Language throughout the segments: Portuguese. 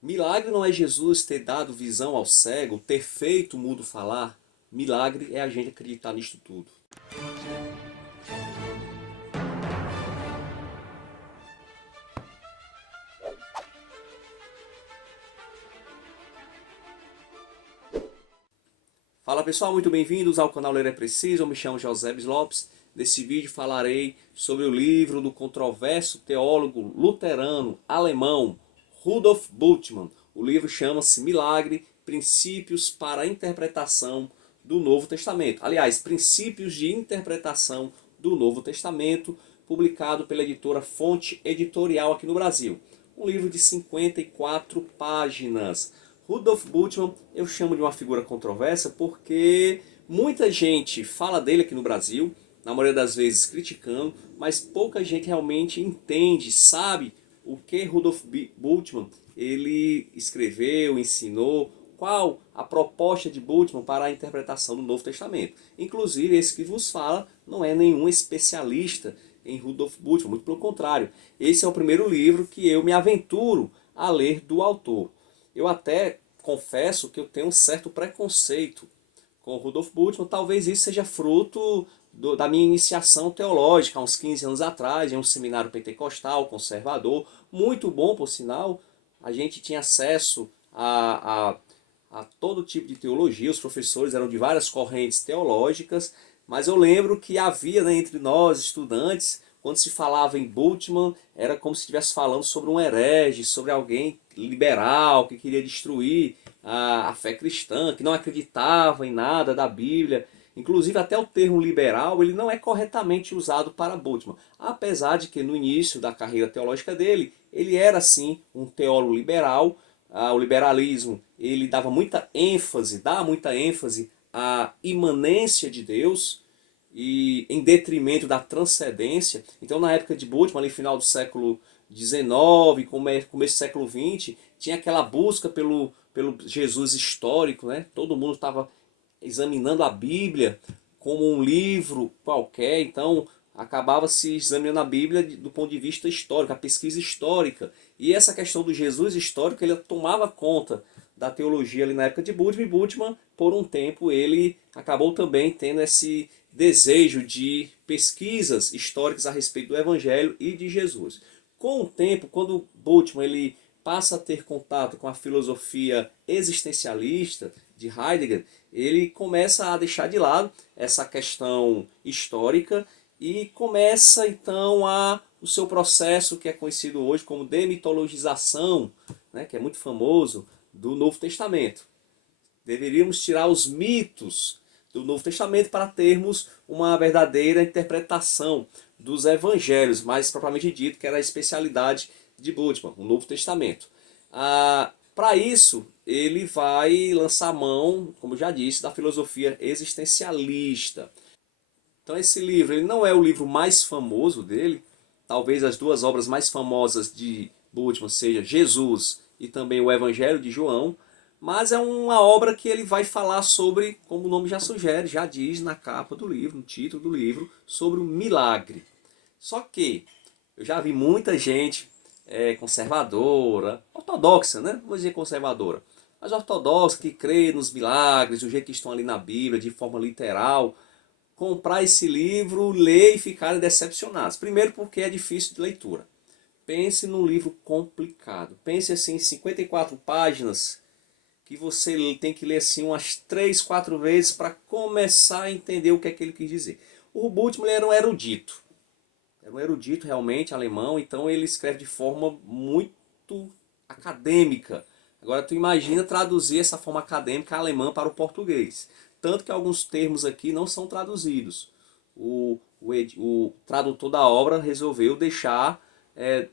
Milagre não é Jesus ter dado visão ao cego, ter feito o mudo falar. Milagre é a gente acreditar nisto tudo. Fala pessoal, muito bem-vindos ao canal Ler é Preciso. Eu me chamo José Lopes. Nesse vídeo falarei sobre o livro do controverso teólogo luterano alemão Rudolf Bultmann. O livro chama-se Milagre, Princípios para a Interpretação do Novo Testamento. Aliás, Princípios de Interpretação do Novo Testamento, publicado pela editora Fonte Editorial aqui no Brasil. Um livro de 54 páginas. Rudolf Bultmann eu chamo de uma figura controversa porque muita gente fala dele aqui no Brasil, na maioria das vezes criticando, mas pouca gente realmente entende, sabe o que Rudolf Bultmann ele escreveu, ensinou, qual a proposta de Bultmann para a interpretação do Novo Testamento. Inclusive, esse que vos fala não é nenhum especialista em Rudolf Bultmann, muito pelo contrário. Esse é o primeiro livro que eu me aventuro a ler do autor. Eu até confesso que eu tenho um certo preconceito com o Rudolf Bultmann. Talvez isso seja fruto da minha iniciação teológica, há uns 15 anos atrás, em um seminário pentecostal, conservador, muito bom por sinal. A gente tinha acesso a todo tipo de teologia, os professores eram de várias correntes teológicas, mas eu lembro que havia, né, entre nós, estudantes, quando se falava em Bultmann, era como se estivesse falando sobre um herege, sobre alguém liberal que queria destruir a fé cristã, que não acreditava em nada da Bíblia. Inclusive até o termo liberal ele não é corretamente usado para Bultmann, apesar de que no início da carreira teológica dele, ele era sim um teólogo liberal. O liberalismo ele dava muita ênfase, dá muita ênfase à imanência de Deus, e em detrimento da transcendência. Então, na época de Bultmann, ali final do século XIX, começo do século XX, tinha aquela busca pelo Jesus histórico, né? Todo mundo estava examinando a Bíblia como um livro qualquer, então acabava se examinando a Bíblia do ponto de vista histórico, a pesquisa histórica. E essa questão do Jesus histórico, ele tomava conta da teologia ali na época de Bultmann, e Bultmann, por um tempo, ele acabou também tendo esse desejo de pesquisas históricas a respeito do Evangelho e de Jesus. Com o tempo, quando Bultmann ele passa a ter contato com a filosofia existencialista de Heidegger, ele começa a deixar de lado essa questão histórica e começa então o seu processo que é conhecido hoje como demitologização, né, que é muito famoso, do Novo Testamento. Deveríamos tirar os mitos do Novo Testamento para termos uma verdadeira interpretação dos evangelhos, mais propriamente dito, que era a especialidade de Bultmann, o Novo Testamento. Para isso, ele vai lançar mão, como já disse, da filosofia existencialista. Então esse livro ele não é o livro mais famoso dele. Talvez as duas obras mais famosas de Bultmann sejam Jesus e também o Evangelho de João. Mas é uma obra que ele vai falar sobre, como o nome já sugere, já diz na capa do livro, no título do livro, sobre o milagre. Só que eu já vi muita gente conservadora, ortodoxa, né? Vou dizer conservadora, mas ortodoxa que crê nos milagres, do jeito que estão ali na Bíblia, de forma literal, comprar esse livro, ler e ficarem decepcionados. Primeiro porque é difícil de leitura. Pense num livro complicado. Pense assim, em 54 páginas que você tem que ler assim umas 3, 4 vezes para começar a entender o que é que ele quis dizer. O Bultmann era um erudito. Era um erudito realmente alemão, então ele escreve de forma muito acadêmica. Agora tu imagina traduzir essa forma acadêmica alemã para o português. Tanto que alguns termos aqui não são traduzidos. O tradutor da obra resolveu deixar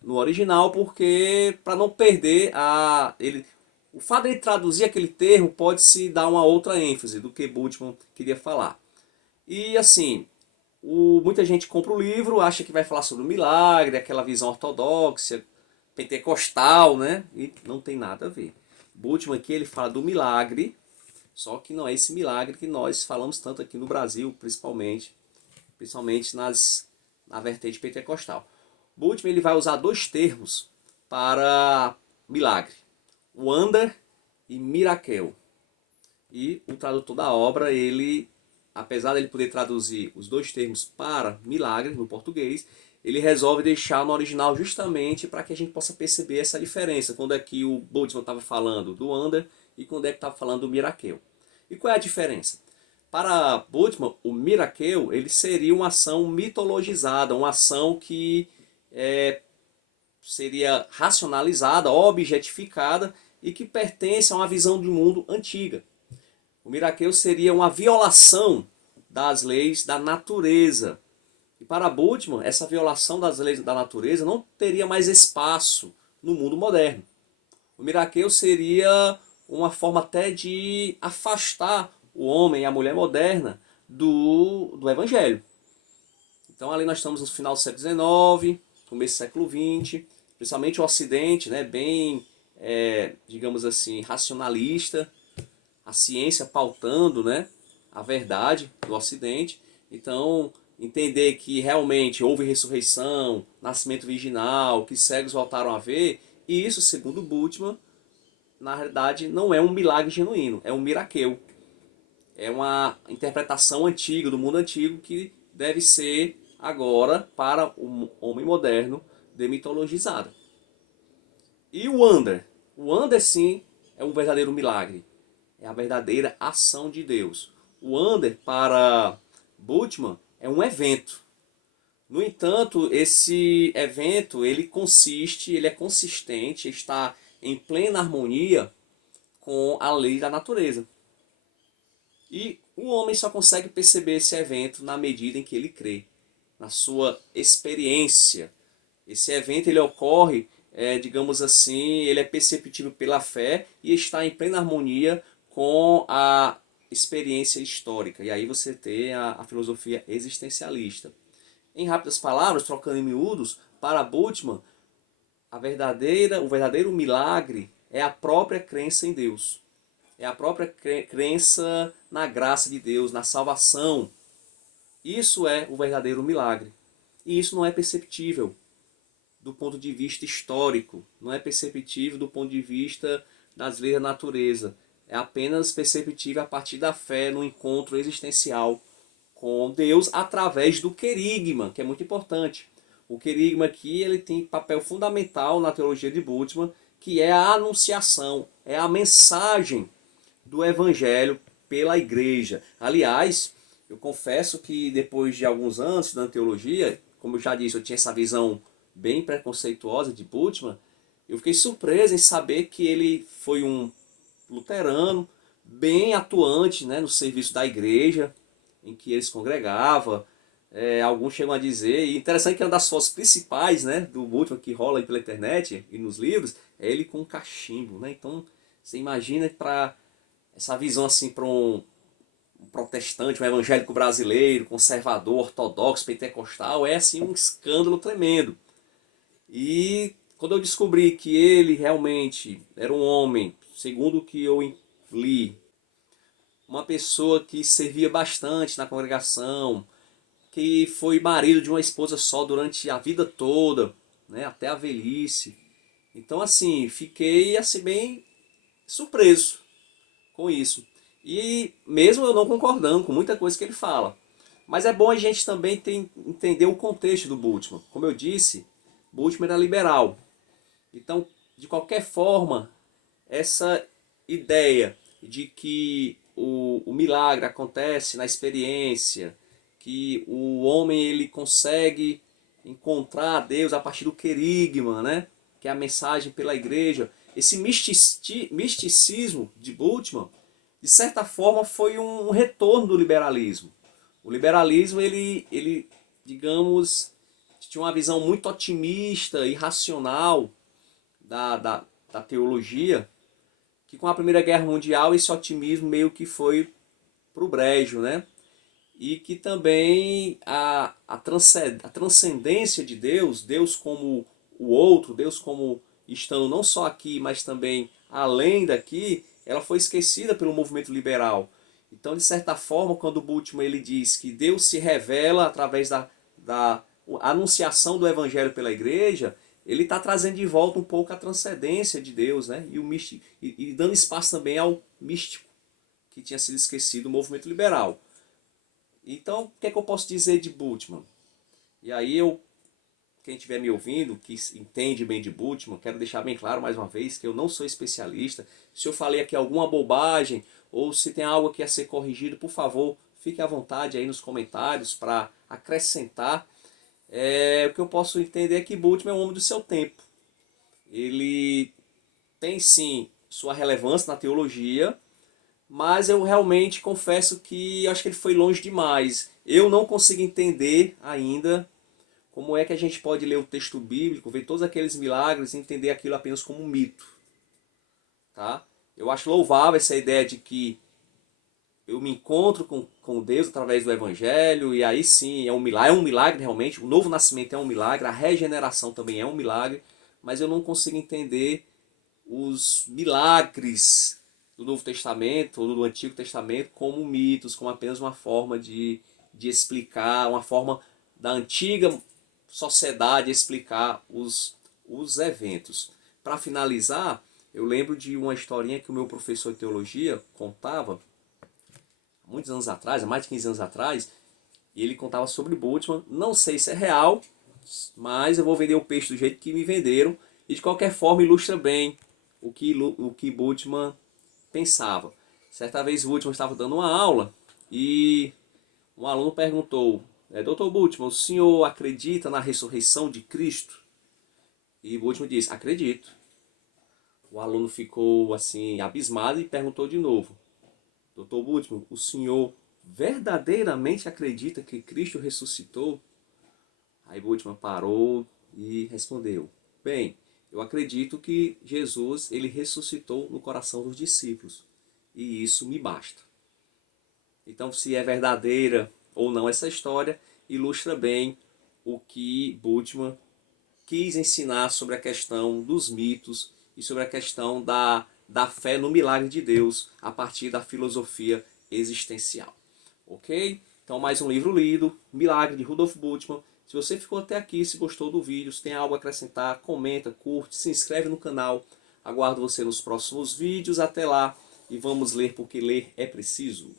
no original porque para não perder o fato de ele traduzir aquele termo pode se dar uma outra ênfase do que Bultmann queria falar. E assim, muita gente compra o livro, acha que vai falar sobre o milagre, aquela visão ortodoxa, pentecostal, né? E não tem nada a ver. Bultmann aqui ele fala do milagre, só que não é esse milagre que nós falamos tanto aqui no Brasil, principalmente na vertente pentecostal. Bultmann ele vai usar dois termos para milagre. Wonder e Miracle. E o tradutor da obra, ele, apesar de ele poder traduzir os dois termos para milagre no português, ele resolve deixar no original justamente para que a gente possa perceber essa diferença. Quando é que o Bultmann estava falando do Wonder e quando é que estava falando do Miracle. E qual é a diferença? Para Bultmann, o Miracle ele seria uma ação mitologizada, uma ação que seria racionalizada, objetificada e que pertence a uma visão de mundo antiga. O Miracle seria uma violação das leis da natureza. E para Bultmann, essa violação das leis da natureza não teria mais espaço no mundo moderno. O Miracle seria uma forma até de afastar o homem e a mulher moderna do Evangelho. Então ali nós estamos no final do século XIX, começo do século XX, principalmente o Ocidente, né, bem, digamos assim, racionalista, a ciência pautando, né, a verdade do Ocidente. Então, entender que realmente houve ressurreição, nascimento virginal, que cegos voltaram a ver, e isso, segundo Bultmann, na realidade não é um milagre genuíno, é um miracle. É uma interpretação antiga, do mundo antigo, que deve ser agora, para o homem moderno, demitologizada. E o Wonder? O Wonder, sim, é um verdadeiro milagre. É a verdadeira ação de Deus. O Wonder, para Bultmann, é um evento. No entanto, esse evento, ele é consistente, está em plena harmonia com a lei da natureza. E o homem só consegue perceber esse evento na medida em que ele crê, na sua experiência. Esse evento ele ocorre, digamos assim, ele é perceptível pela fé e está em plena harmonia com a experiência histórica. E aí você tem a filosofia existencialista. Em rápidas palavras, trocando em miúdos, para Bultmann, o verdadeiro milagre é a própria crença em Deus. É a própria crença na graça de Deus, na salvação. Isso é o verdadeiro milagre. E isso não é perceptível do ponto de vista histórico, não é perceptível do ponto de vista das leis da natureza. É apenas perceptível a partir da fé no encontro existencial com Deus através do querigma, que é muito importante. O querigma aqui ele tem papel fundamental na teologia de Bultmann, que é a anunciação, é a mensagem do Evangelho pela igreja. Aliás, eu confesso que depois de alguns anos estudando teologia, como eu já disse, eu tinha essa visão bem preconceituosa de Bultmann, eu fiquei surpreso em saber que ele foi um luterano, bem atuante, né, no serviço da igreja, em que ele se congregava. Alguns chegam a dizer, e interessante que uma das fotos principais, né, do Bultmann que rola aí pela internet e nos livros, é ele com um cachimbo. Né? Então, você imagina para essa visão assim para um protestante, um evangélico brasileiro, conservador, ortodoxo, pentecostal, é assim um escândalo tremendo. E quando eu descobri que ele realmente era um homem, segundo o que eu li, uma pessoa que servia bastante na congregação, que foi marido de uma esposa só durante a vida toda, né, até a velhice. Então assim, fiquei assim bem surpreso com isso. E mesmo eu não concordando com muita coisa que ele fala. Mas é bom a gente também entender o contexto do Bultmann. Como eu disse, Bultmann era liberal. Então, de qualquer forma, essa ideia de que o milagre acontece na experiência, que o homem ele consegue encontrar Deus a partir do querigma, né? Que é a mensagem pela igreja. Esse misticismo de Bultmann, de certa forma, foi um retorno do liberalismo. O liberalismo, ele digamos, tinha uma visão muito otimista e racional da teologia, que com a Primeira Guerra Mundial esse otimismo meio que foi para o brejo, né? E que também a transcendência de Deus, Deus como o outro, Deus como estando não só aqui, mas também além daqui, ela foi esquecida pelo movimento liberal. Então, de certa forma, quando Bultmann ele diz que Deus se revela através da anunciação do Evangelho pela igreja, ele está trazendo de volta um pouco a transcendência de Deus, né? E o místico, e dando espaço também ao místico, que tinha sido esquecido do movimento liberal. Então, o que é que eu posso dizer de Bultmann? E aí quem estiver me ouvindo, que entende bem de Bultmann, quero deixar bem claro mais uma vez que eu não sou especialista. Se eu falei aqui alguma bobagem, ou se tem algo aqui a ser corrigido, por favor, fique à vontade aí nos comentários para acrescentar. O que eu posso entender é que Bultmann é um homem do seu tempo. Ele tem sim sua relevância na teologia, mas eu realmente confesso que acho que ele foi longe demais. Eu não consigo entender ainda como é que a gente pode ler o texto bíblico, ver todos aqueles milagres e entender aquilo apenas como um mito. Tá? Eu acho louvável essa ideia de que eu me encontro com Deus através do Evangelho, e aí sim é um milagre realmente, o novo nascimento é um milagre, a regeneração também é um milagre, mas eu não consigo entender os milagres do Novo Testamento ou do Antigo Testamento como mitos, como apenas uma forma de explicar, uma forma da antiga sociedade explicar os eventos. Para finalizar, eu lembro de uma historinha que o meu professor de teologia contava, muitos anos atrás, há mais de 15 anos atrás, e ele contava sobre Bultmann. Não sei se é real, mas eu vou vender o peixe do jeito que me venderam, e de qualquer forma ilustra bem o que Bultmann pensava. Certa vez Bultmann estava dando uma aula e um aluno perguntou: Dr. Bultmann, o senhor acredita na ressurreição de Cristo? E Bultmann disse: acredito. O aluno ficou assim abismado e perguntou de novo: Dr. Bultmann, o senhor verdadeiramente acredita que Cristo ressuscitou? Aí Bultmann parou e respondeu: bem, eu acredito que Jesus ele ressuscitou no coração dos discípulos e isso me basta. Então, se é verdadeira ou não essa história, ilustra bem o que Bultmann quis ensinar sobre a questão dos mitos e sobre a questão da fé no milagre de Deus a partir da filosofia existencial. Ok? Então, mais um livro lido, Milagre de Rudolf Bultmann. Se você ficou até aqui, se gostou do vídeo, se tem algo a acrescentar, comenta, curte, se inscreve no canal. Aguardo você nos próximos vídeos. Até lá e vamos ler porque ler é preciso.